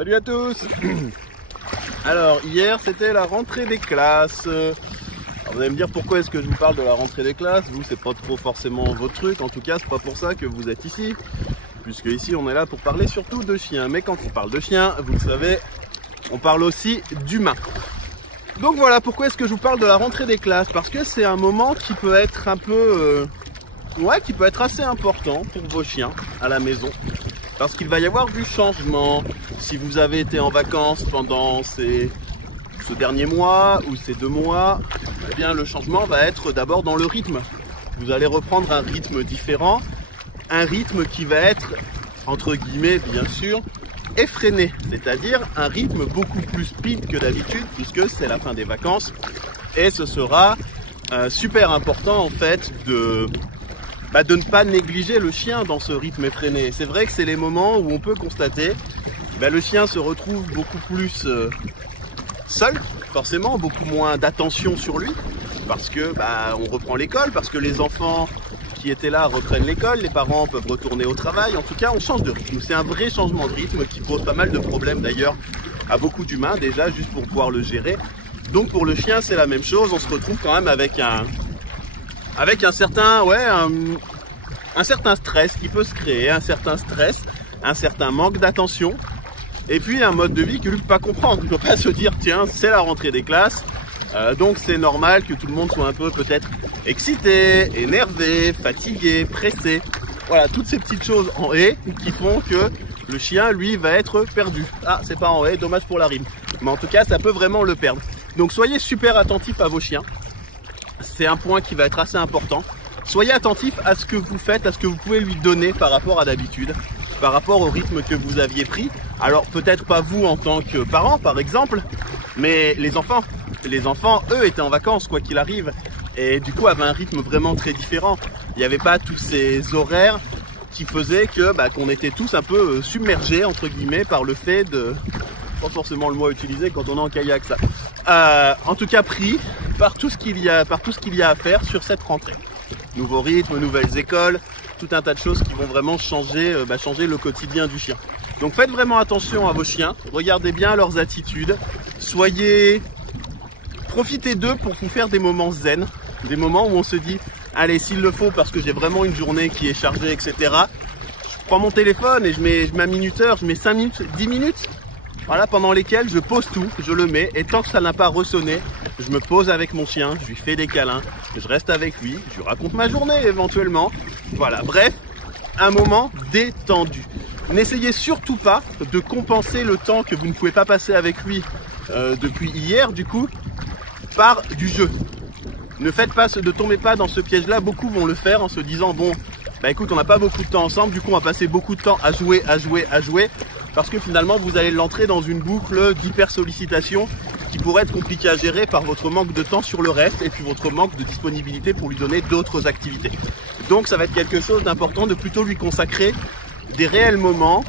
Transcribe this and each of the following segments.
Salut à tous. Alors hier c'était la rentrée des classes. Alors, vous allez me dire pourquoi est-ce que je vous parle de la rentrée des classes. Vous, c'est pas trop forcément votre truc, en tout cas c'est pas pour ça que vous êtes ici, puisque ici on est là pour parler surtout de chiens. Mais quand on parle de chiens, vous le savez, on parle aussi d'humains. Donc voilà pourquoi est-ce que je vous parle de la rentrée des classes, parce que c'est un moment qui peut être un peu qui peut être assez important pour vos chiens à la maison, parce qu'il va y avoir du changement. Si vous avez été en vacances pendant ce dernier mois ou ces 2 mois, eh bien le changement va être d'abord dans le rythme. Vous allez reprendre un rythme différent, un rythme qui va être, entre guillemets bien sûr, effréné, c'est-à-dire un rythme beaucoup plus speed que d'habitude, puisque c'est la fin des vacances, et ce sera super important en fait de ne pas négliger le chien dans ce rythme effréné. C'est vrai que c'est les moments où on peut constater le chien se retrouve beaucoup plus seul, forcément, beaucoup moins d'attention sur lui, parce que on reprend l'école, parce que les enfants qui étaient là reprennent l'école, les parents peuvent retourner au travail. En tout cas, on change de rythme. C'est un vrai changement de rythme qui pose pas mal de problèmes d'ailleurs à beaucoup d'humains, déjà juste pour pouvoir le gérer. Donc pour le chien, c'est la même chose. On se retrouve quand même avec un certain stress qui peut se créer, un certain stress, un certain manque d'attention, et puis un mode de vie que lui ne peut pas comprendre. Il ne peut pas se dire tiens, c'est la rentrée des classes, donc c'est normal que tout le monde soit un peu peut-être excité, énervé, fatigué, pressé. Voilà, toutes ces petites choses en haie qui font que le chien, lui, va être perdu. Ah, c'est pas en haie, dommage pour la rime. Mais en tout cas, ça peut vraiment le perdre. Donc soyez super attentifs à vos chiens. C'est un point qui va être assez important. Soyez attentifs à ce que vous faites, à ce que vous pouvez lui donner par rapport à d'habitude, par rapport au rythme que vous aviez pris. Alors peut-être pas vous en tant que parent par exemple, mais les enfants. Les enfants, eux, étaient en vacances quoi qu'il arrive, et du coup avaient un rythme vraiment très différent. Il n'y avait pas tous ces horaires qui faisaient que qu'on était tous un peu submergés entre guillemets par le fait de... Pas forcément le mot à utiliser quand on est en kayak ça. En tout cas pris par tout ce qu'il y a à faire sur cette rentrée. Nouveaux rythmes, nouvelles écoles, tout un tas de choses qui vont vraiment changer le quotidien du chien. Donc faites vraiment attention à vos chiens, regardez bien leurs attitudes, profitez d'eux pour vous faire des moments zen, des moments où on se dit allez, s'il le faut, parce que j'ai vraiment une journée qui est chargée, etc. Je prends mon téléphone et je mets un minuteur, je mets 5 minutes, 10 minutes. Voilà, pendant lesquelles je pose tout, je le mets, et tant que ça n'a pas ressonné, je me pose avec mon chien, je lui fais des câlins, je reste avec lui, je lui raconte ma journée éventuellement. Voilà, bref, un moment détendu. N'essayez surtout pas de compenser le temps que vous ne pouvez pas passer avec lui depuis hier, du coup, par du jeu. Ne tombez pas dans ce piège-là. Beaucoup vont le faire en se disant bon, écoute, on n'a pas beaucoup de temps ensemble, du coup on va passer beaucoup de temps à jouer, parce que finalement vous allez l'entrer dans une boucle d'hyper sollicitation qui pourrait être compliquée à gérer par votre manque de temps sur le reste et puis votre manque de disponibilité pour lui donner d'autres activités. Donc ça va être quelque chose d'important de plutôt lui consacrer des réels moments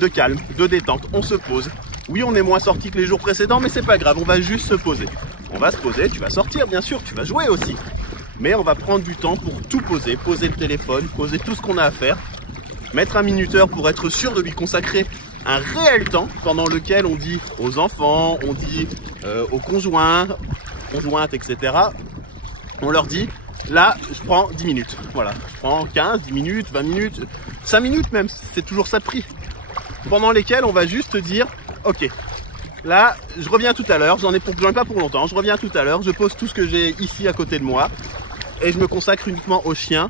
de calme, de détente. On se pose. Oui, on est moins sorti que les jours précédents, mais c'est pas grave, on va juste se poser. On va se poser, tu vas sortir bien sûr, tu vas jouer aussi. Mais on va prendre du temps pour tout poser, poser le téléphone, poser tout ce qu'on a à faire, mettre un minuteur pour être sûr de lui consacrer un réel temps pendant lequel on dit aux enfants, on dit aux conjointes, etc. On leur dit, là, je prends 10 minutes. Voilà, je prends 15, 10 minutes, 20 minutes, 5 minutes même, c'est toujours ça de prix. Pendant lesquels on va juste dire, ok, là, je reviens tout à l'heure, j'en ai pas pour longtemps, je reviens tout à l'heure, je pose tout ce que j'ai ici à côté de moi, et je me consacre uniquement au chien,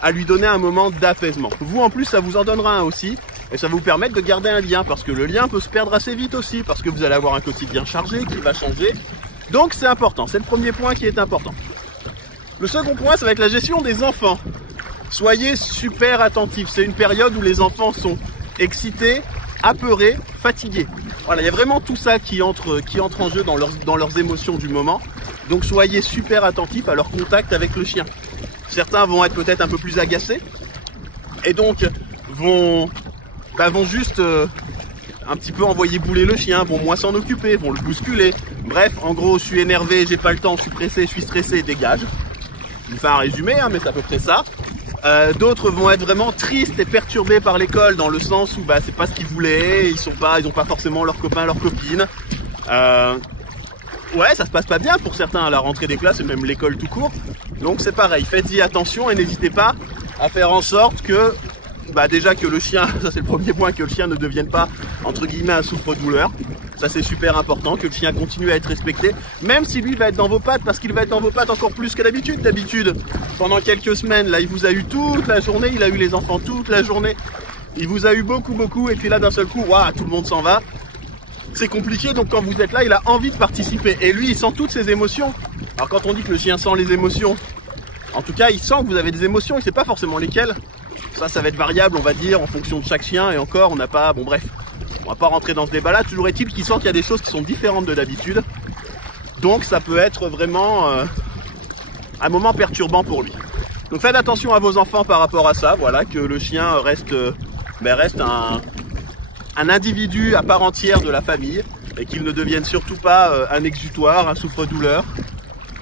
à lui donner un moment d'apaisement. Vous en plus, ça vous en donnera un aussi, et ça va vous permettre de garder un lien, parce que le lien peut se perdre assez vite aussi, parce que vous allez avoir un quotidien chargé qui va changer. Donc c'est important, c'est le premier point qui est important. Le second point, ça va être la gestion des enfants. Soyez super attentifs, c'est une période où les enfants sont excités, apeurés, fatigués. Voilà, il y a vraiment tout ça qui entre en jeu dans leurs émotions du moment. Donc soyez super attentifs à leur contact avec le chien. Certains vont être peut-être un peu plus agacés et donc vont juste un petit peu envoyer bouler le chien, vont moins s'en occuper, vont le bousculer. Bref, en gros, je suis énervé, j'ai pas le temps, je suis pressé, je suis stressé, dégage. Je vous fais un résumé, mais c'est à peu près ça. D'autres vont être vraiment tristes et perturbés par l'école dans le sens où c'est pas ce qu'ils voulaient, ils ont pas forcément leurs copains, leurs copines. Ouais, ça se passe pas bien pour certains à la rentrée des classes et même l'école tout court. Donc c'est pareil, faites-y attention et n'hésitez pas à faire en sorte que déjà que le chien, ça c'est le premier point, que le chien ne devienne pas entre guillemets un souffre-douleur. Ça c'est super important, que le chien continue à être respecté, même si lui va être dans vos pattes, parce qu'il va être dans vos pattes encore plus que d'habitude. D'habitude, pendant quelques semaines, là il vous a eu toute la journée, il a eu les enfants toute la journée, il vous a eu beaucoup, et puis là d'un seul coup, waouh, tout le monde s'en va. C'est compliqué, donc quand vous êtes là, il a envie de participer, et lui il sent toutes ses émotions. Alors quand on dit que le chien sent les émotions, en tout cas il sent que vous avez des émotions, il sait pas forcément lesquelles. Ça va être variable, on va dire, en fonction de chaque chien, et encore, on n'a pas... Bon bref, on va pas rentrer dans ce débat-là. Toujours est-il qu'il sent qu'il y a des choses qui sont différentes de d'habitude. Donc ça peut être vraiment un moment perturbant pour lui. Donc faites attention à vos enfants par rapport à ça, voilà, que le chien reste un individu à part entière de la famille, et qu'il ne devienne surtout pas un exutoire, un souffre-douleur,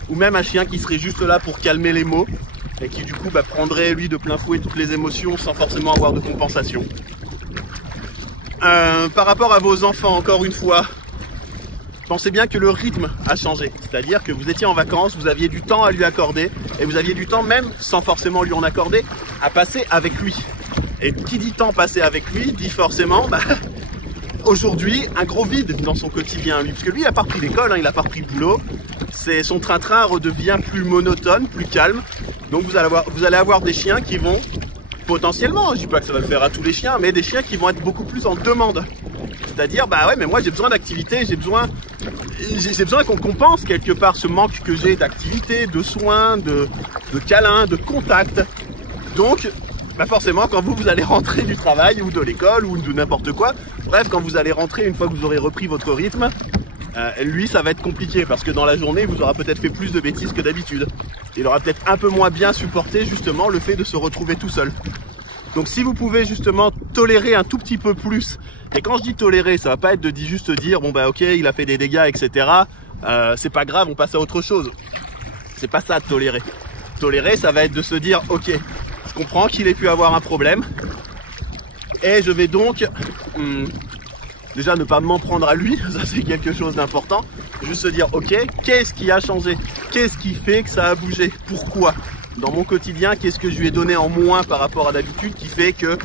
ou même un chien qui serait juste là pour calmer les maux, et qui du coup prendrait lui de plein fouet toutes les émotions sans forcément avoir de compensation. Par rapport à vos enfants, encore une fois, pensez bien que le rythme a changé. C'est-à-dire que vous étiez en vacances, vous aviez du temps à lui accorder, et vous aviez du temps même, sans forcément lui en accorder, à passer avec lui. Et qui dit temps passé avec lui, dit forcément, aujourd'hui, un gros vide dans son quotidien, lui. Parce que lui, il n'a pas repris l'école, il n'a pas repris le boulot. Son train-train redevient plus monotone, plus calme. Donc vous allez avoir des chiens qui vont, potentiellement, je dis pas que ça va le faire à tous les chiens, mais des chiens qui vont être beaucoup plus en demande. C'est-à-dire, ouais, mais moi j'ai besoin d'activité, j'ai besoin qu'on compense quelque part ce manque que j'ai d'activité, de soins, de câlins, de contact. Donc, forcément, quand vous allez rentrer du travail ou de l'école ou de n'importe quoi, bref, quand vous allez rentrer une fois que vous aurez repris votre rythme, lui ça va être compliqué parce que dans la journée il vous aura peut-être fait plus de bêtises que d'habitude. Il aura peut-être un peu moins bien supporté justement le fait de se retrouver tout seul. Donc si vous pouvez justement tolérer un tout petit peu plus, et quand je dis tolérer, ça va pas être de juste dire bon ok il a fait des dégâts etc, c'est pas grave, on passe à autre chose. C'est pas ça de tolérer. Tolérer ça va être de se dire ok, je comprends qu'il ait pu avoir un problème et je vais donc déjà ne pas m'en prendre à lui, ça c'est quelque chose d'important. Juste se dire ok, qu'est-ce qui a changé? Qu'est-ce qui fait que ça a bougé? Pourquoi? Dans mon quotidien, qu'est-ce que je lui ai donné en moins par rapport à d'habitude qui fait que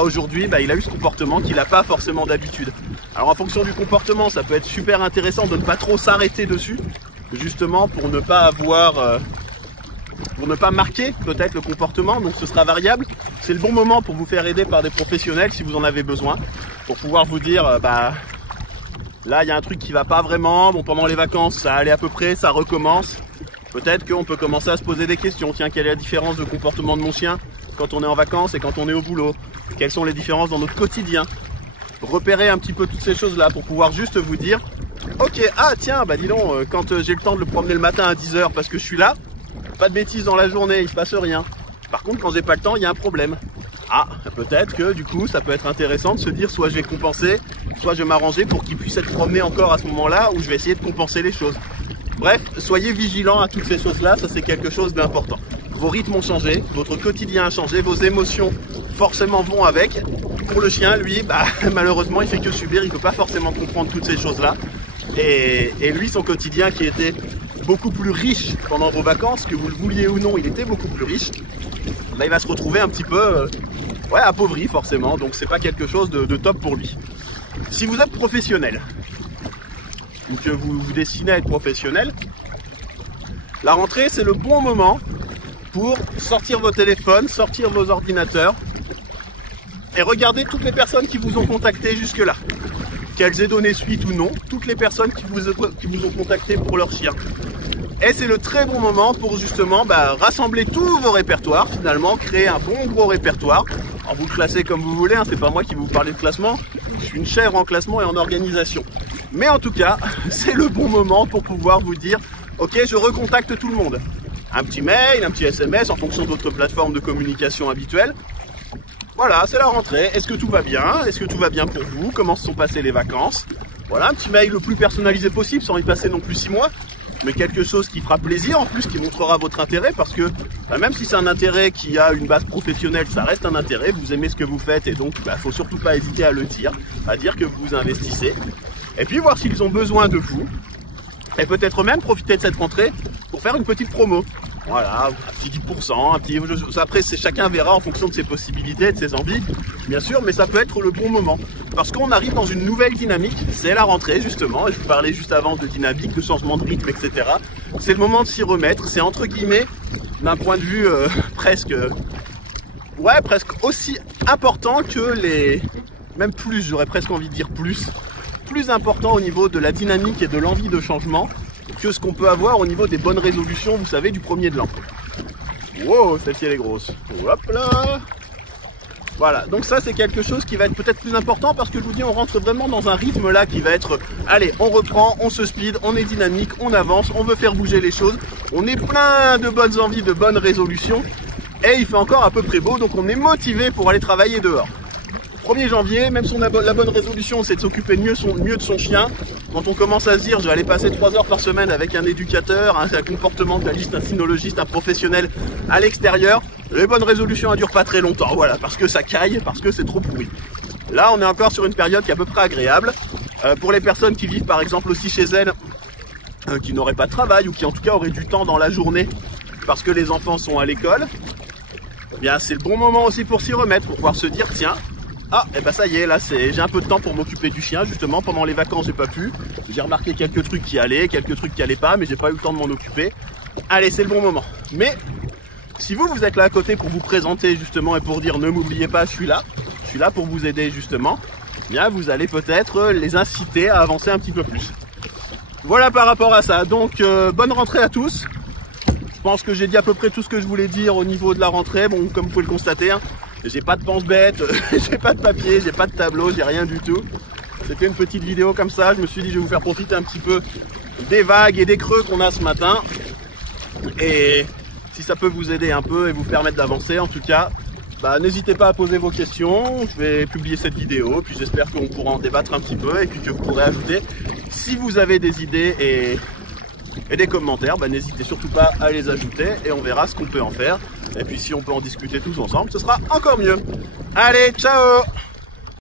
aujourd'hui il a eu ce comportement qu'il n'a pas forcément d'habitude. Alors en fonction du comportement, ça peut être super intéressant de ne pas trop s'arrêter dessus, justement pour ne pas avoir... pour ne pas marquer peut-être le comportement, donc ce sera variable. C'est le bon moment pour vous faire aider par des professionnels si vous en avez besoin, pour pouvoir vous dire là il y a un truc qui va pas vraiment, bon pendant les vacances ça allait à peu près, ça recommence. Peut-être qu'on peut commencer à se poser des questions, tiens quelle est la différence de comportement de mon chien quand on est en vacances et quand on est au boulot? Quelles sont les différences dans notre quotidien? Repérer un petit peu toutes ces choses là pour pouvoir juste vous dire ok, tiens dis donc, quand j'ai le temps de le promener le matin à 10 h parce que je suis là, pas de bêtises dans la journée, il se passe rien. Par contre, quand j'ai pas le temps, il y a un problème. Peut-être que du coup, ça peut être intéressant de se dire soit je vais compenser, soit je vais m'arranger pour qu'il puisse être promené encore à ce moment-là, où je vais essayer de compenser les choses. Bref, soyez vigilants à toutes ces choses-là, ça c'est quelque chose d'important. Vos rythmes ont changé, votre quotidien a changé, vos émotions forcément vont avec. Pour le chien, lui, malheureusement, il fait que subir, il peut pas forcément comprendre toutes ces choses-là. Et lui, son quotidien qui était beaucoup plus riche pendant vos vacances, que vous le vouliez ou non, il était beaucoup plus riche, il va se retrouver un petit peu appauvri forcément, donc c'est pas quelque chose de top pour lui. Si vous êtes professionnel, ou que vous vous destinez à être professionnel, la rentrée c'est le bon moment pour sortir vos téléphones, sortir vos ordinateurs et regarder toutes les personnes qui vous ont contacté jusque-là. Qu'elles aient donné suite ou non, toutes les personnes qui vous ont contacté pour leur chien. Et c'est le très bon moment pour justement rassembler tous vos répertoires, finalement, créer un bon gros répertoire. Alors vous le classez comme vous voulez, c'est pas moi qui vais vous parler de classement, je suis une chèvre en classement et en organisation. Mais en tout cas, c'est le bon moment pour pouvoir vous dire, ok, je recontacte tout le monde. Un petit mail, un petit SMS en fonction de votre plateforme de communication habituelle. Voilà, c'est la rentrée. Est-ce que tout va bien? Est-ce que tout va bien pour vous? Comment se sont passées les vacances? Voilà, un petit mail le plus personnalisé possible, sans y passer non plus 6 mois. mais quelque chose qui fera plaisir en plus, qui montrera votre intérêt, parce que même si c'est un intérêt qui a une base professionnelle, ça reste un intérêt, vous aimez ce que vous faites et donc faut surtout pas hésiter à le dire, à dire que vous investissez, et puis voir s'ils ont besoin de vous, et peut-être même profiter de cette rentrée pour faire une petite promo. Voilà, un petit 10%, un petit... Après, chacun verra en fonction de ses possibilités, de ses envies, bien sûr, mais ça peut être le bon moment. Parce qu'on arrive dans une nouvelle dynamique, c'est la rentrée justement, et je vous parlais juste avant de dynamique, de changement de rythme, etc. C'est le moment de s'y remettre, c'est entre guillemets, d'un point de vue presque aussi important que les... Même plus, j'aurais presque envie de dire plus important au niveau de la dynamique et de l'envie de changement, que ce qu'on peut avoir au niveau des bonnes résolutions, vous savez, du premier de l'an. Wow, celle-ci elle est grosse. Hop là. Voilà, donc ça c'est quelque chose qui va être peut-être plus important parce que je vous dis, on rentre vraiment dans un rythme là qui va être, allez, on reprend, on se speed, on est dynamique, on avance, on veut faire bouger les choses, on est plein de bonnes envies, de bonnes résolutions, et il fait encore à peu près beau, donc on est motivé pour aller travailler dehors. 1er janvier, même si la bonne résolution c'est de s'occuper mieux de son chien, quand on commence à se dire je vais aller passer 3 heures par semaine avec un éducateur, un comportementaliste, un cynologiste, un professionnel à l'extérieur, les bonnes résolutions ne durent pas très longtemps, voilà, parce que ça caille, parce que c'est trop pourri. Là on est encore sur une période qui est à peu près agréable. Pour les personnes qui vivent par exemple aussi chez elles, qui n'auraient pas de travail ou qui en tout cas auraient du temps dans la journée parce que les enfants sont à l'école, eh bien c'est le bon moment aussi pour s'y remettre, pour pouvoir se dire tiens, ah, et ben ça y est, là j'ai un peu de temps pour m'occuper du chien, justement, pendant les vacances j'ai pas pu, j'ai remarqué quelques trucs qui allaient, quelques trucs qui allaient pas, mais j'ai pas eu le temps de m'en occuper. Allez, c'est le bon moment. Mais, si vous êtes là à côté pour vous présenter justement et pour dire ne m'oubliez pas, je suis là pour vous aider justement, eh bien vous allez peut-être les inciter à avancer un petit peu plus. Voilà par rapport à ça, donc bonne rentrée à tous. Je pense que j'ai dit à peu près tout ce que je voulais dire au niveau de la rentrée, bon comme vous pouvez le constater, hein. J'ai pas de pense-bête, j'ai pas de papier, j'ai pas de tableau, j'ai rien du tout. C'était une petite vidéo comme ça, je me suis dit je vais vous faire profiter un petit peu des vagues et des creux qu'on a ce matin. Et si ça peut vous aider un peu et vous permettre d'avancer en tout cas, n'hésitez pas à poser vos questions, je vais publier cette vidéo, puis j'espère qu'on pourra en débattre un petit peu et puis que vous pourrez ajouter si vous avez des idées et des commentaires, n'hésitez surtout pas à les ajouter et on verra ce qu'on peut en faire. Et puis si on peut en discuter tous ensemble, ce sera encore mieux. Allez, ciao!